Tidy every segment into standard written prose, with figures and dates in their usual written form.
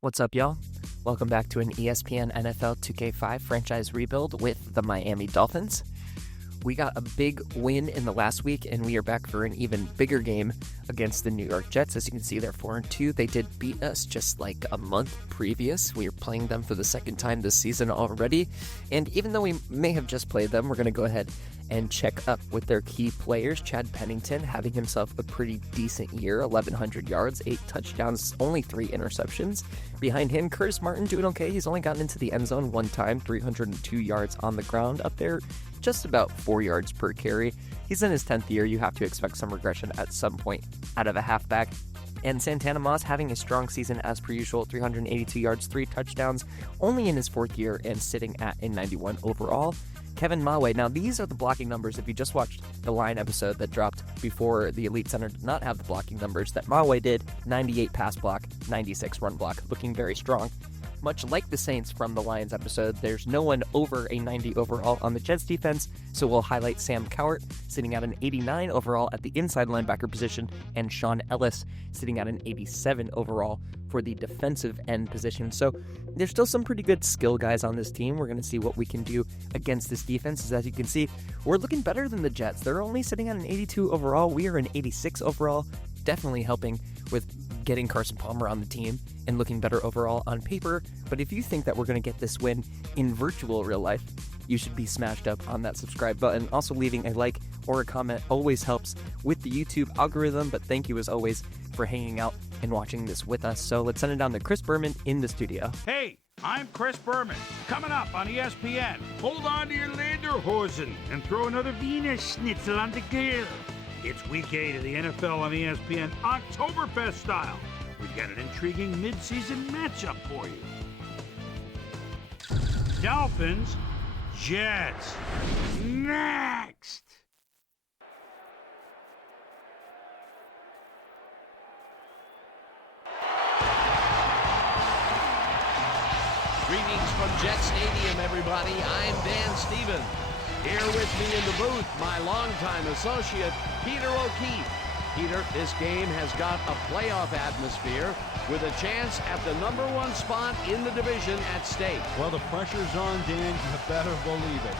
What's up, y'all? Welcome back to an ESPN NFL 2K5 franchise rebuild with the Miami Dolphins. We got a big win in the last week, and we are back for an even bigger game against the New York Jets. As you can see, they're 4-2. They did beat us just like a month previous. We are playing them for the second time this season already, and even though we may have just played them, we're going to go ahead and check up with their key players. Chad Pennington having himself a pretty decent year, 1,100 yards, 8 touchdowns, only 3 interceptions. Behind him, Curtis Martin doing okay. He's only gotten into the end zone one time, 302 yards on the ground, up there just about 4 yards per carry. He's in his 10th year. You have to expect some regression at some point out of a halfback. And Santana Moss having a strong season as per usual, 382 yards, 3 touchdowns, only in his 4th year and sitting at a 91 overall. Kevin Mawe. Now, these are the blocking numbers. If you just watched the Line episode that dropped before the Elite Center did not have the blocking numbers that Mawe did, 98 pass block, 96 run block, looking very strong. Much like the Saints from the Lions episode, there's no one over a 90 overall on the Jets defense, so we'll highlight Sam Cowart sitting at an 89 overall at the inside linebacker position, and Sean Ellis sitting at an 87 overall for the defensive end position. So there's still some pretty good skill guys on this team. We're going to see what we can do against this defense. As you can see, we're looking better than the Jets. They're only sitting at an 82 overall. We are an 86 overall, definitely helping with getting Carson Palmer on the team and looking better overall on paper. But if you think that we're going to get this win in virtual real life, you should be smashed up on that subscribe button. Also, leaving a like or a comment always helps with the YouTube algorithm. But thank you as always for hanging out and watching this with us. So let's send it down to Chris Berman in the studio. Hey, I'm Chris Berman. Coming up on ESPN. Hold on to your lederhosen and throw another Wiener Schnitzel on the grill. It's week 8 of the NFL on ESPN Oktoberfest style. We've got an intriguing midseason matchup for you. Dolphins, Jets, next. Greetings from Jet Stadium, everybody. I'm Dan Stevens. Here with me in the booth, my longtime associate, Peter O'Keefe. Peter, this game has got a playoff atmosphere with a chance at the #1 spot in the division at stake. Well, the pressure's on, Dan. You better believe it.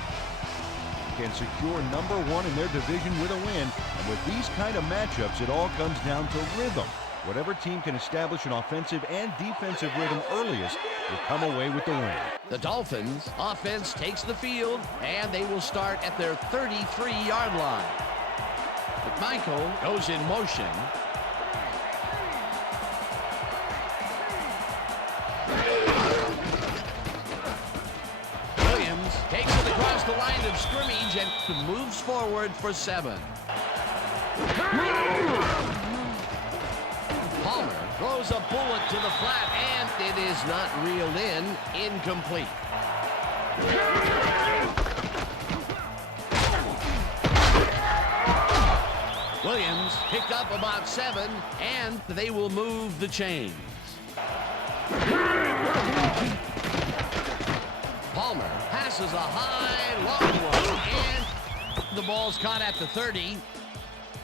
Can secure #1 in their division with a win. And with these kind of matchups, it all comes down to rhythm. Whatever team can establish an offensive and defensive rhythm earliest will come away with the win. The Dolphins offense takes the field, and they will start at their 33-yard line. McMichael goes in motion. Williams takes it across the line of scrimmage and moves forward for 7. Palmer throws a bullet to the flat, and it is not reeled in. Incomplete. Williams picked up about 7, and they will move the chains. Palmer passes a high, long one, and the ball's caught at the 30.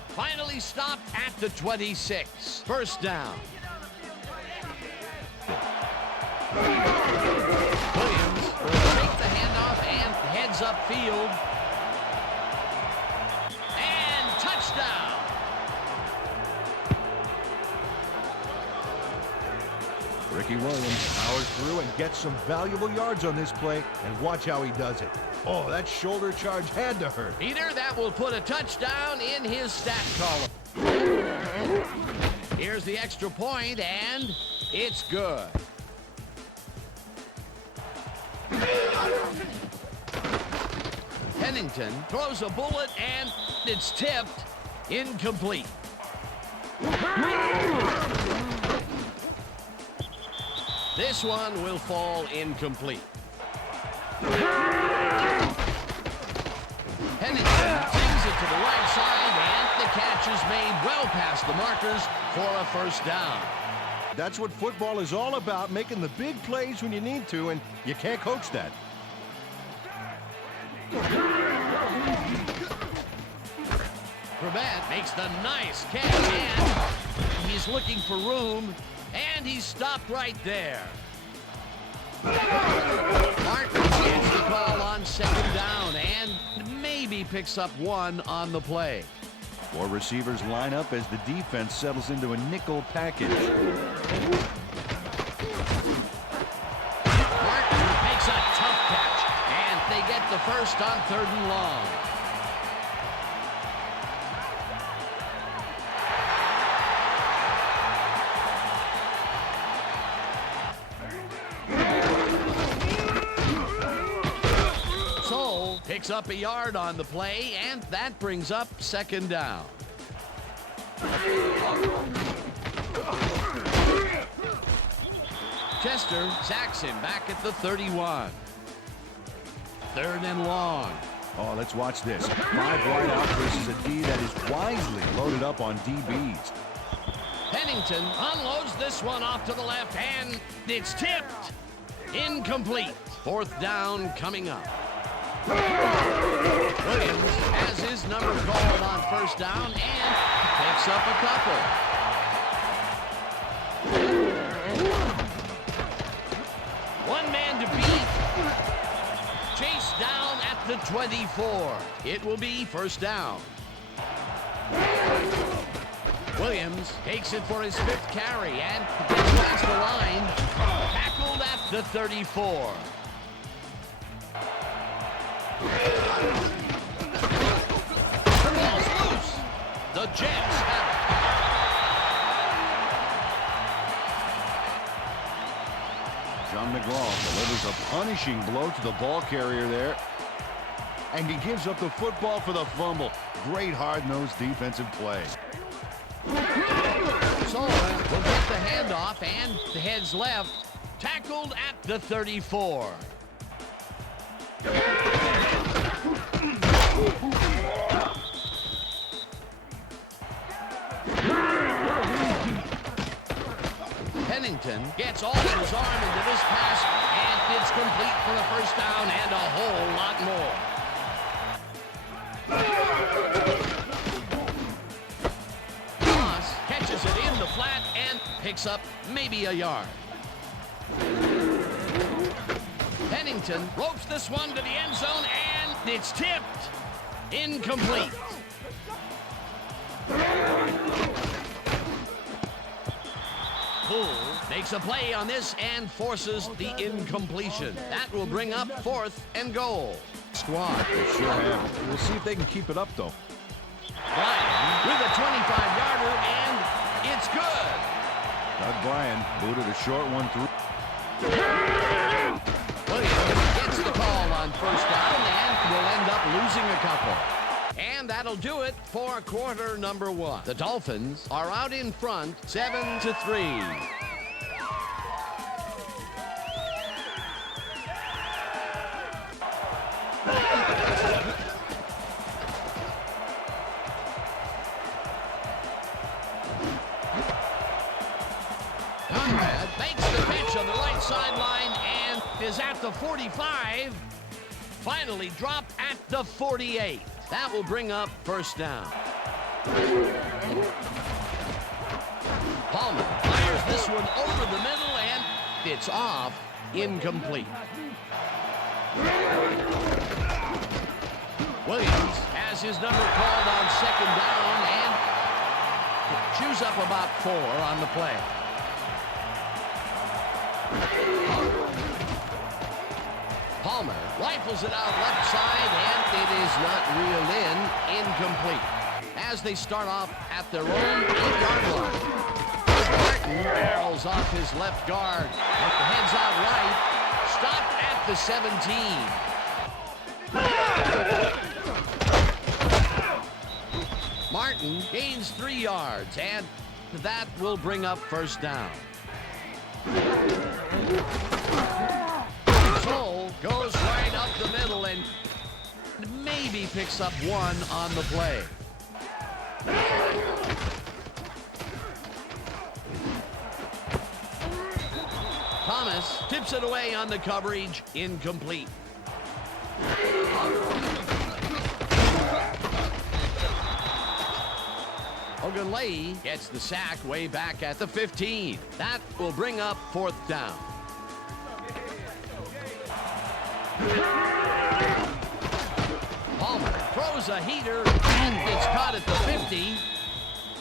Finally stopped at the 26. First down. Williams will take the handoff and heads upfield. And touchdown. Ricky Williams powers through and gets some valuable yards on this play, and watch how he does it. Oh, that shoulder charge had to hurt. Peter, that will put a touchdown in his stat column. Here's the extra point, and it's good. Pennington throws a bullet, and it's tipped. Incomplete. This one will fall incomplete. Pennington flings it to the right side, and the catch is made well past the markers for a first down. That's what football is all about, making the big plays when you need to, and you can't coach that. Brabant makes the nice catch, and he's looking for room. And he stopped right there. Martin gets the call on second down and maybe picks up one on the play. 4 receivers line up as the defense settles into a nickel package. Martin makes a tough catch, and they get the first on 3rd and long. Picks up a yard on the play, and that brings up 2nd down. Chester sacks him back at the 31. 3rd and long. Oh, let's watch this. 5 wide out versus a D that is wisely loaded up on DBs. Pennington unloads this one off to the left, and it's tipped. Incomplete. 4th down coming up. Williams has his number called on 1st down and picks up a couple. One man to beat. Chased down at the 24. It will be 1st down. Williams takes it for his 5th carry and gets past the line. Tackled at the 34. Ball's loose. The Jets have it. John McGraw delivers a punishing blow to the ball carrier there. And he gives up the football for the fumble. Great hard-nosed defensive play. So will get the handoff and heads left. Tackled at the 34. Pennington gets all of his arm into this pass, and it's complete for a 1st down and a whole lot more. Moss catches it in the flat and picks up maybe a yard. Pennington ropes this one to the end zone, and it's tipped. Incomplete. Poole makes a play on this and forces the incompletion. That will bring up 4th and goal. Squad. They sure have. We'll see if they can keep it up, though. Bryan with a 25-yarder, and it's good. Doug Bryan booted a short one through. Williams gets the call on 1st down and will end up losing a couple. And that'll do it for quarter number 1. The Dolphins are out in front, 7-3. Conrad makes the catch on the right sideline and is at the 45. Finally dropped at the 48. That will bring up 1st down. Palmer fires this one over the middle, and it's off. Incomplete. Williams has his number called on 2nd down and chews up about 4 on the play. Palmer rifles it out left side, and it is not reeled in. Incomplete. As they start off at their own 8-yard line. Martin barrels off his left guard, but the head's out right. Stopped at the 17. Martin gains 3 yards, and that will bring up 1st down. Soul goes right up the middle and maybe picks up 1 on the play. Thomas tips it away on the coverage. Incomplete. Ogunleye gets the sack way back at the 15. That will bring up 4th down. Palmer throws a heater, and it's caught at the 50.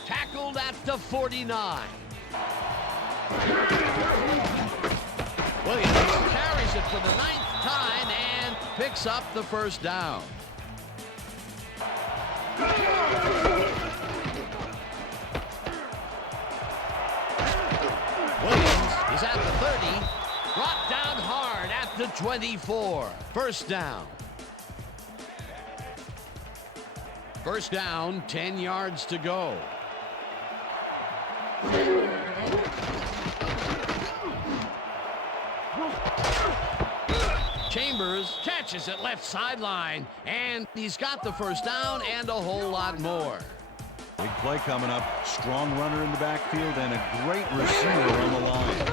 Tackled at the 49. Williams carries it for the 9th time and picks up the 1st down. Williams is at the 30, brought down hard at the 24. 1st down. 1st down, 10 yards to go. Chambers catches it left sideline, and he's got the 1st down and a whole lot more. Big play coming up. Strong runner in the backfield and a great receiver on the line.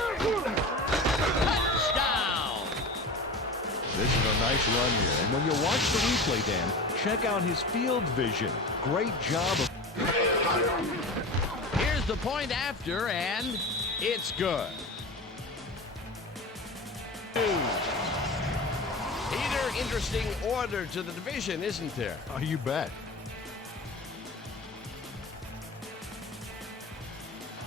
Touchdown! This is a nice run here. And when you watch the replay, Dan, check out his field vision. Great job of... Here's the point after, and it's good. Peter, interesting order to the division, isn't there? Oh, you bet.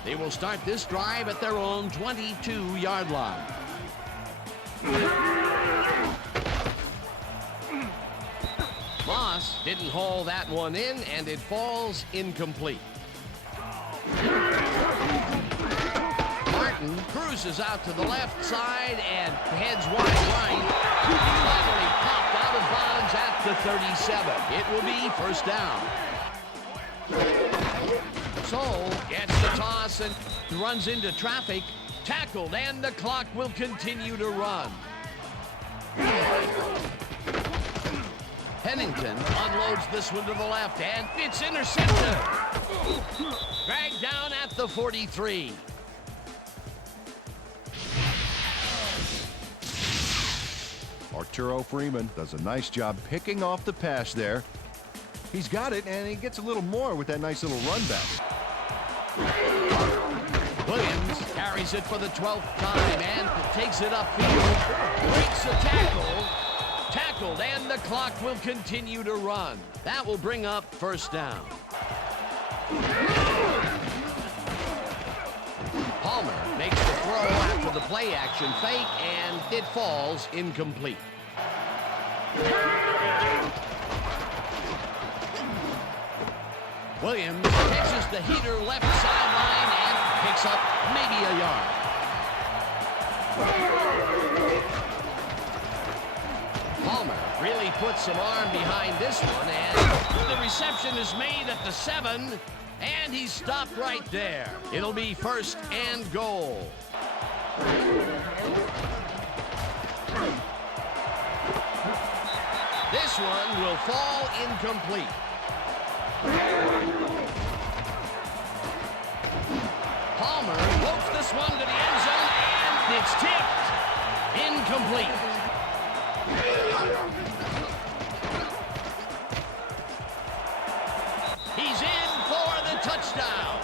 They will start this drive at their own 22-yard line. Moss didn't haul that one in, and it falls incomplete. Martin cruises out to the left side and heads wide right. Finally popped out of bounds at the 37. It will be 1st down. Soul gets the toss and runs into traffic. Tackled, and the clock will continue to run. Pennington unloads this one to the left, and it's intercepted. Dragged down at the 43. Arturo Freeman does a nice job picking off the pass there. He's got it, and he gets a little more with that nice little run back. Williams carries it for the 12th time and takes it upfield. Breaks a tackle. Tackled, and the clock will continue to run. That will bring up 1st down. Palmer makes the throw after the play action fake, and it falls incomplete. Williams catches the heater left sideline and picks up maybe a yard. Palmer really puts some arm behind this one, and the reception is made at the 7, and he's stopped right there. It'll be 1st and goal. This one will fall incomplete. Palmer pokes this one to the end zone, and it's tipped. Incomplete. He's in for the touchdown.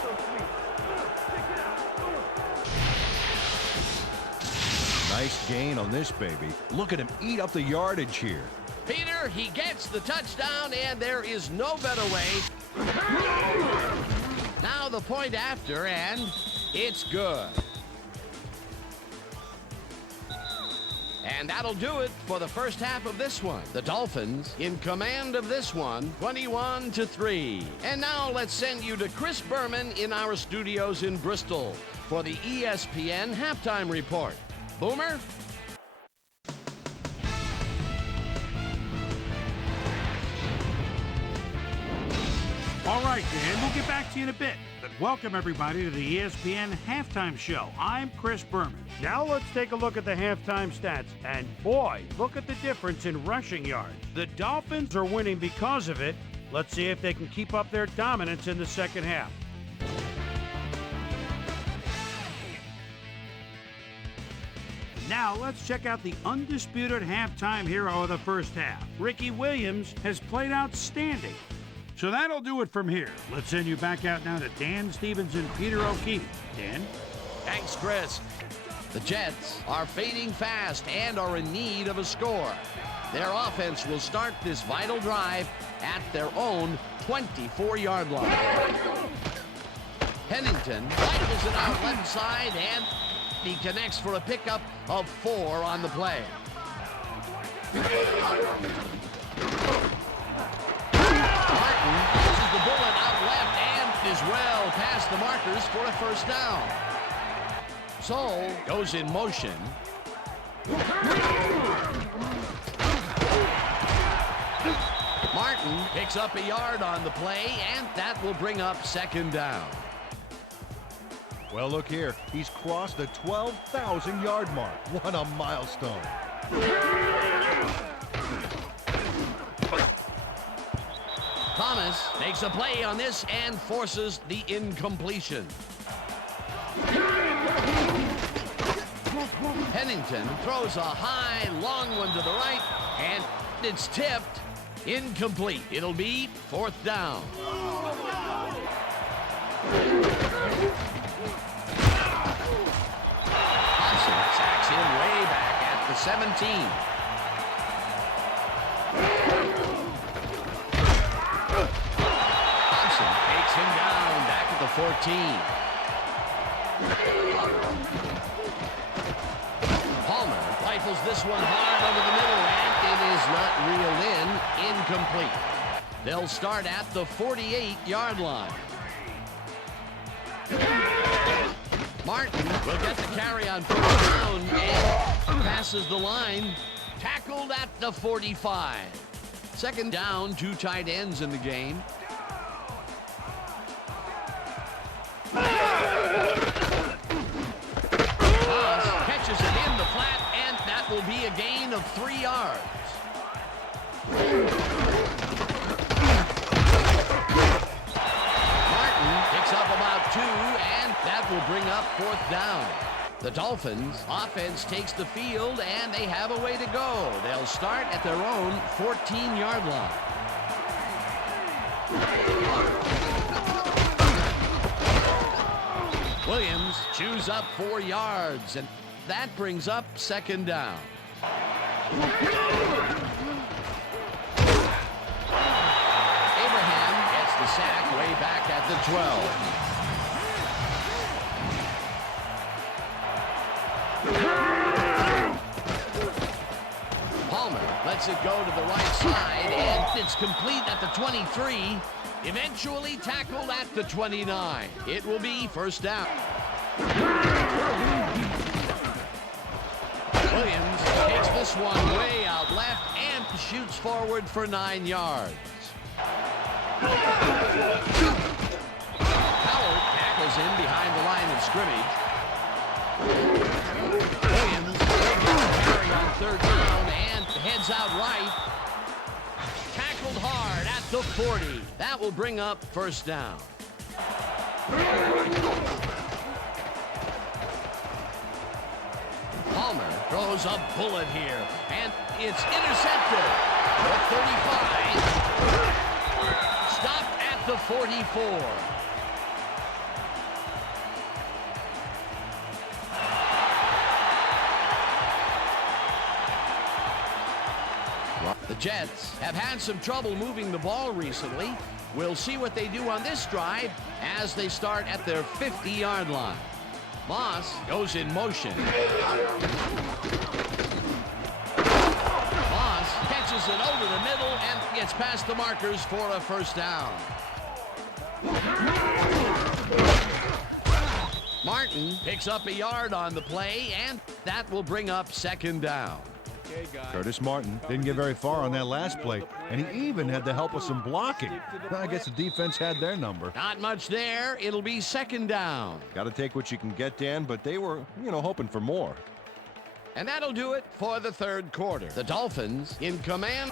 Nice gain on this baby. Look at him eat up the yardage here. Peter, he gets the touchdown, and there is no better way. Now the point after, and it's good. And that'll do it for the 1st half of this one. The Dolphins in command of this one, 21-3. And now let's send you to Chris Berman in our studios in Bristol for the ESPN halftime report. Boomer? All right, Dan, we'll get back to you in a bit. But welcome, everybody, to the ESPN Halftime Show. I'm Chris Berman. Now let's take a look at the halftime stats. And boy, look at the difference in rushing yards. The Dolphins are winning because of it. Let's see if they can keep up their dominance in the 2nd half. Now let's check out the undisputed halftime hero of the 1st half. Ricky Williams has played outstanding. So that'll do it from here. Let's send you back out now to Dan Stevens and Peter O'Keefe. Dan? Thanks, Chris. The Jets are fading fast and are in need of a score. Their offense will start this vital drive at their own 24-yard line. Pennington rifles it out left side, and he connects for a pickup of 4 on the play. Martin catches the bullet out left and is well past the markers for a first down. Soul goes in motion. Martin picks up a yard on the play, and that will bring up second down. Well, look here. He's crossed the 12,000-yard mark. What a milestone. Thomas makes a play on this and forces the incompletion. Pennington throws a high, long one to the right, and it's tipped. Incomplete. It'll be fourth down. Thompson sacks him way back at the 17. Thompson takes him down back at the 14. Palmer rifles this one hard over the middle, and it is not reeled in. Incomplete. They'll start at the 48-yard line. Martin will get the carry on first down and passes the line. Tackled at the 45. Second down, 2 tight ends in the game. Moss catches it in the flat, and that will be a gain of 3 yards. Martin picks up about 2, and that will bring up fourth down. The Dolphins offense takes the field, and they have a way to go. They'll start at their own 14-yard line. Williams chews up 4 yards, and that brings up second down. Abraham gets the sack way back at the 12. Palmer lets it go to the right side, and it's complete at the 23. Eventually tackled at the 29. It will be first down. Williams takes this one way out left and shoots forward for 9 yards. Howard tackles him behind the line of scrimmage. Williams gets the carry on third down and heads out right. Tackled hard at the 40. That will bring up first down. Palmer throws a bullet here, and it's intercepted. The 35. Stopped at the 44. The Jets have had some trouble moving the ball recently. We'll see what they do on this drive as they start at their 50-yard line. Moss goes in motion. Moss catches it over the middle and gets past the markers for a first down. Martin picks up a yard on the play, and that will bring up second down. Curtis Martin didn't get very far on that last play, and he even had the help of some blocking. I guess the defense had their number. Not much there. It'll be second down. Got to take what you can get, Dan, but they were, hoping for more. And that'll do it for the third quarter. The Dolphins in command.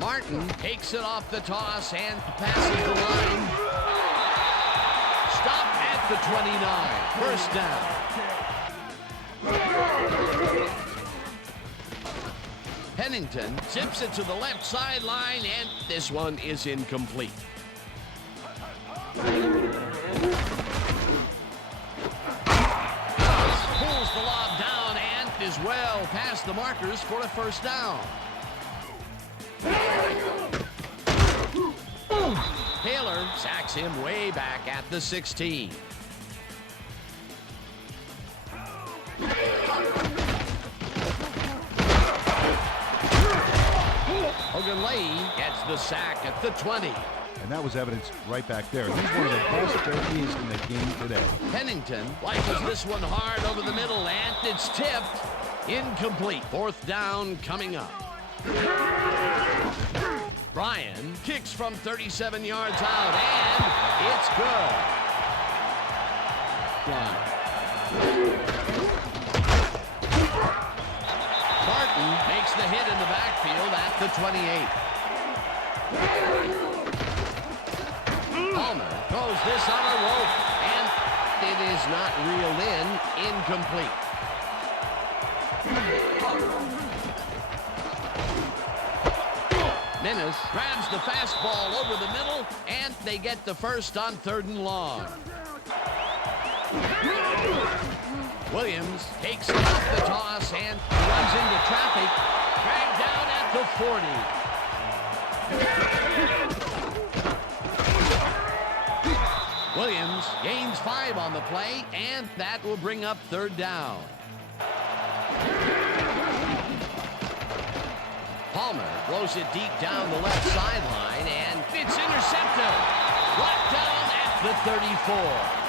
Martin takes it off the toss and passes the line. Stop at the 29. First down. Pennington zips it to the left sideline, and this one is incomplete. Pulls the lob down and is well past the markers for a first down. Taylor sacks him way back at the 16. Ogunleye gets the sack at the 20. And that was evidence right back there. He's one of the best there is in the game today. Pennington rifles this one hard over the middle, and it's tipped. Incomplete. Fourth down coming up. Bryan kicks from 37 yards out, and it's good. Martin makes the hit in the backfield at the 28. Palmer throws this on a rope, and it is not reeled in. Incomplete. Menace grabs the fastball over the middle, and they get the first on 3rd and long. Williams takes it off the toss and runs into traffic. Dragged down at the 40. Williams gains 5 on the play, and that will bring up 3rd down. Palmer throws it deep down the left sideline, and it's intercepted. Brought down at the 34.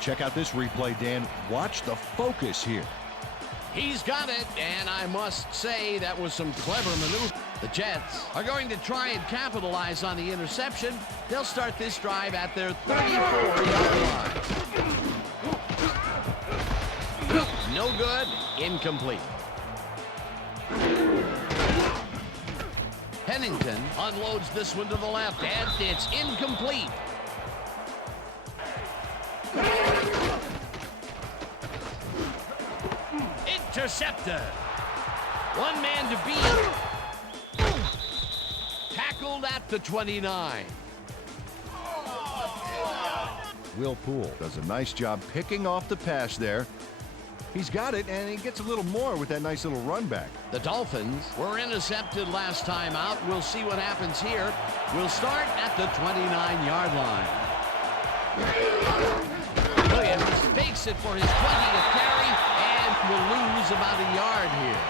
Check out this replay, Dan. Watch the focus here. He's got it, and I must say that was some clever maneuver. The Jets are going to try and capitalize on the interception. They'll start this drive at their 34-yard line. No good. Incomplete. Pennington unloads this one to the left, and it's incomplete. Intercepted. One man to beat. Tackled at the 29. Will Poole does a nice job picking off the pass there. He's got it, and he gets a little more with that nice little run back. The Dolphins were intercepted last time out. We'll see what happens here. We'll start at the 29-yard line. Williams takes it for his 20th carry and will lose about a yard here.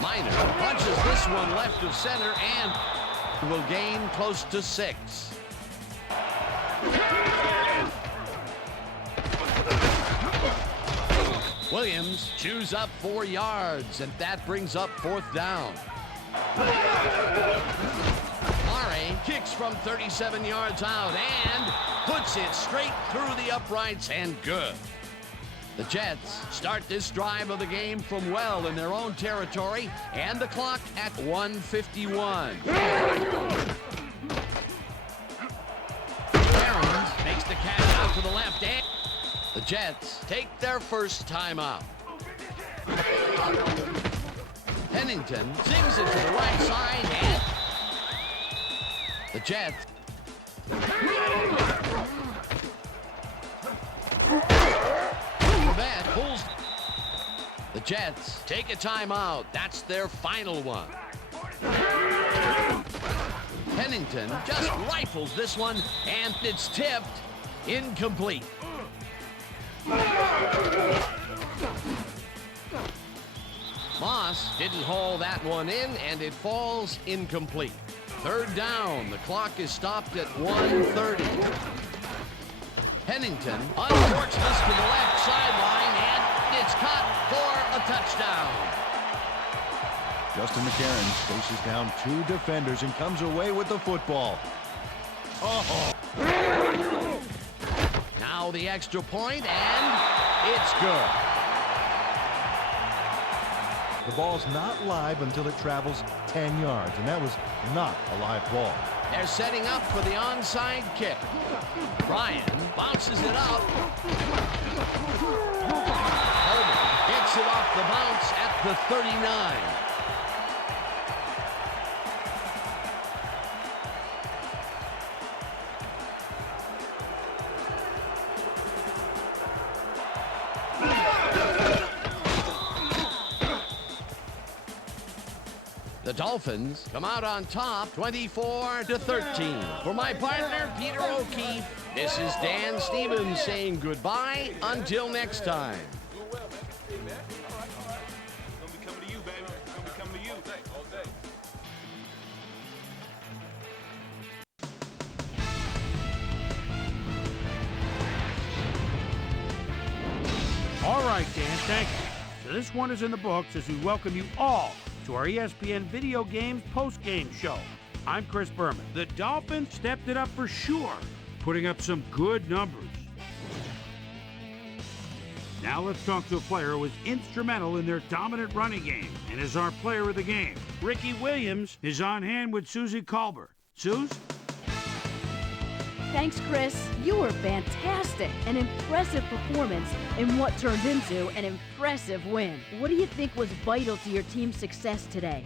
Minor punches this one left of center and will gain close to 6. Williams chews up 4 yards, and that brings up 4th down. Murray kicks from 37 yards out and puts it straight through the uprights, and good. The Jets start this drive of the game from well in their own territory, and the clock at 1:51. Barons makes the catch out to the left, and the Jets take their first timeout. Pennington sings it to the right side, and the Jets pulls. The Jets take a timeout. That's their final one. Pennington just rifles this one, and it's tipped. Incomplete. Moss didn't haul that one in, and it falls incomplete. 3rd down. The clock is stopped at 1:30. Pennington uncorks this to the left sideline, and it's caught for a touchdown. Justin McCarron faces down 2 defenders and comes away with the football. Now the extra point, and it's good. The ball's not live until it travels 10 yards, and that was not a live ball. They're setting up for the onside kick. Ryan bounces it up. Palmer gets it off the bounce at the 39. The Dolphins come out on top 24-13. For my partner, Peter O'Keefe, this is Dan Stevens saying goodbye until next time. All right, Dan, thank you. So this one is in the books as we welcome you all to our ESPN Video Games post-game show. I'm Chris Berman. The Dolphins stepped it up for sure, putting up some good numbers. Now let's talk to a player who was instrumental in their dominant running game and is our player of the game. Ricky Williams is on hand with Susie Colbert. Suze? Thanks, Chris. You were fantastic. An impressive performance in what turned into an impressive win. What do you think was vital to your team's success today?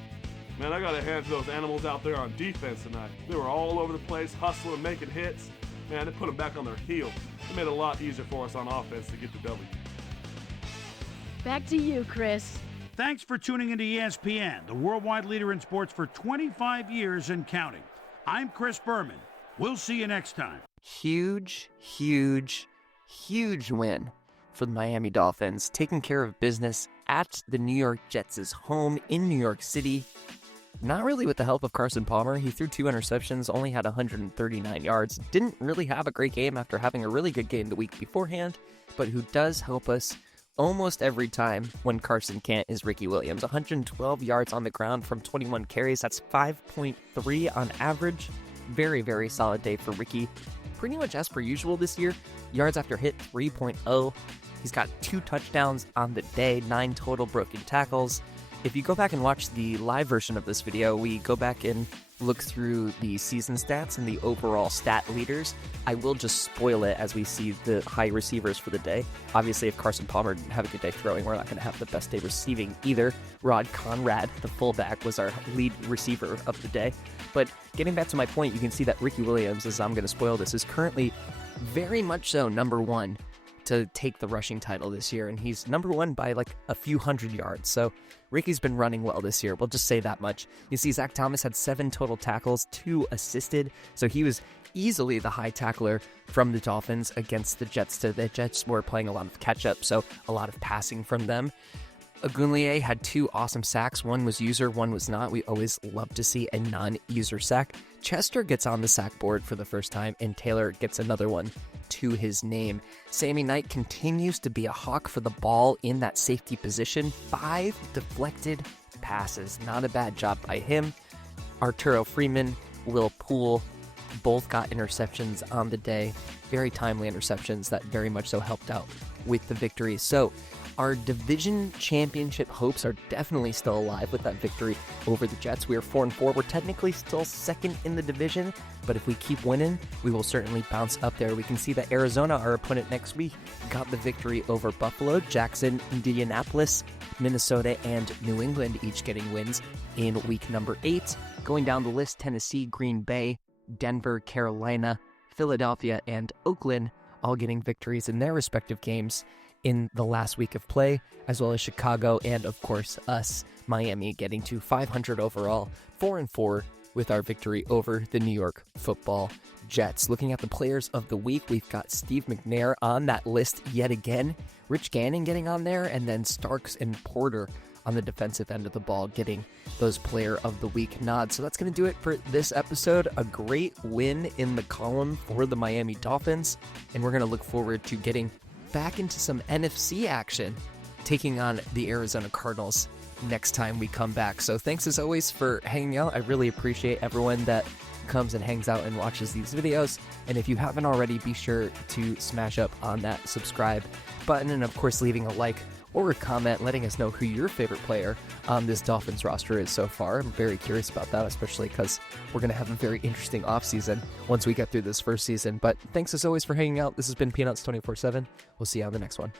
Man, I got to hand to those animals out there on defense tonight. They were all over the place, hustling, making hits. Man, they put them back on their heels. It made it a lot easier for us on offense to get the W. Back to you, Chris. Thanks for tuning into ESPN, the worldwide leader in sports for 25 years and counting. I'm Chris Berman. We'll see you next time. Huge win for the Miami Dolphins, taking care of business at the New York Jets' home in New York City. Not really with the help of Carson Palmer. He threw 2 interceptions, only had 139 yards. Didn't really have a great game after having a really good game the week beforehand, but who does help us almost every time when Carson can't is Ricky Williams. 112 yards on the ground from 21 carries. That's 5.3 on average. Very solid day for Ricky. Pretty much as per usual this year. Yards after hit, 3.0. He's got 2 touchdowns on the day, 9 total broken tackles. If you go back and watch the live version of this video, we go back and look through the season stats and the overall stat leaders. I will just spoil it as we see the high receivers for the day. Obviously, if Carson Palmer didn't have a good day throwing, we're not going to have the best day receiving either. Rod Conrad, the fullback, was our lead receiver of the day. But getting back to my point, you can see that Ricky Williams, as I'm going to spoil this, is currently very much so number 1 to take the rushing title this year, and he's number 1 by like a few hundred yards. So Ricky's been running well this year. We'll just say that much. You see, Zach Thomas had 7 total tackles, 2 assisted, so he was easily the high tackler from the Dolphins against the Jets. The Jets were playing a lot of catch-up, so a lot of passing from them. Agunlie had 2 awesome sacks. One was user, one was not. We always love to see a non-user sack. Chester gets on the sack board for the first time, and Taylor gets another one to his name. Sammy Knight continues to be a hawk for the ball in that safety position. 5 deflected passes. Not a bad job by him. Arturo Freeman, Will Poole, both got interceptions on the day. Very timely interceptions that very much so helped out with the victory. So our division championship hopes are definitely still alive with that victory over the Jets. We are 4-4. We're technically still second in the division, but if we keep winning, we will certainly bounce up there. We can see that Arizona, our opponent next week, got the victory over Buffalo, Jackson, Indianapolis, Minnesota, and New England each getting wins in week number 8. Going down the list, Tennessee, Green Bay, Denver, Carolina, Philadelphia, and Oakland all getting victories in their respective games in the last week of play, as well as Chicago and, of course, us, Miami, getting to 500 overall, 4-4 with our victory over the New York Football Jets. Looking at the players of the week, we've got Steve McNair on that list yet again, Rich Gannon getting on there, and then Starks and Porter on the defensive end of the ball getting those player of the week nods. So that's going to do it for this episode. A great win in the column for the Miami Dolphins, and we're going to look forward to getting back into some NFC action, taking on the Arizona Cardinals next time we come back. So thanks as always for hanging out. I really appreciate everyone that comes and hangs out and watches these videos. And if you haven't already, be sure to smash up on that subscribe button, and of course leaving a like or a comment letting us know who your favorite player on this Dolphins roster is so far. I'm very curious about that, especially because we're going to have a very interesting offseason once we get through this first season. But thanks as always for hanging out. This has been Peanuts 24/7. We'll see you on the next one.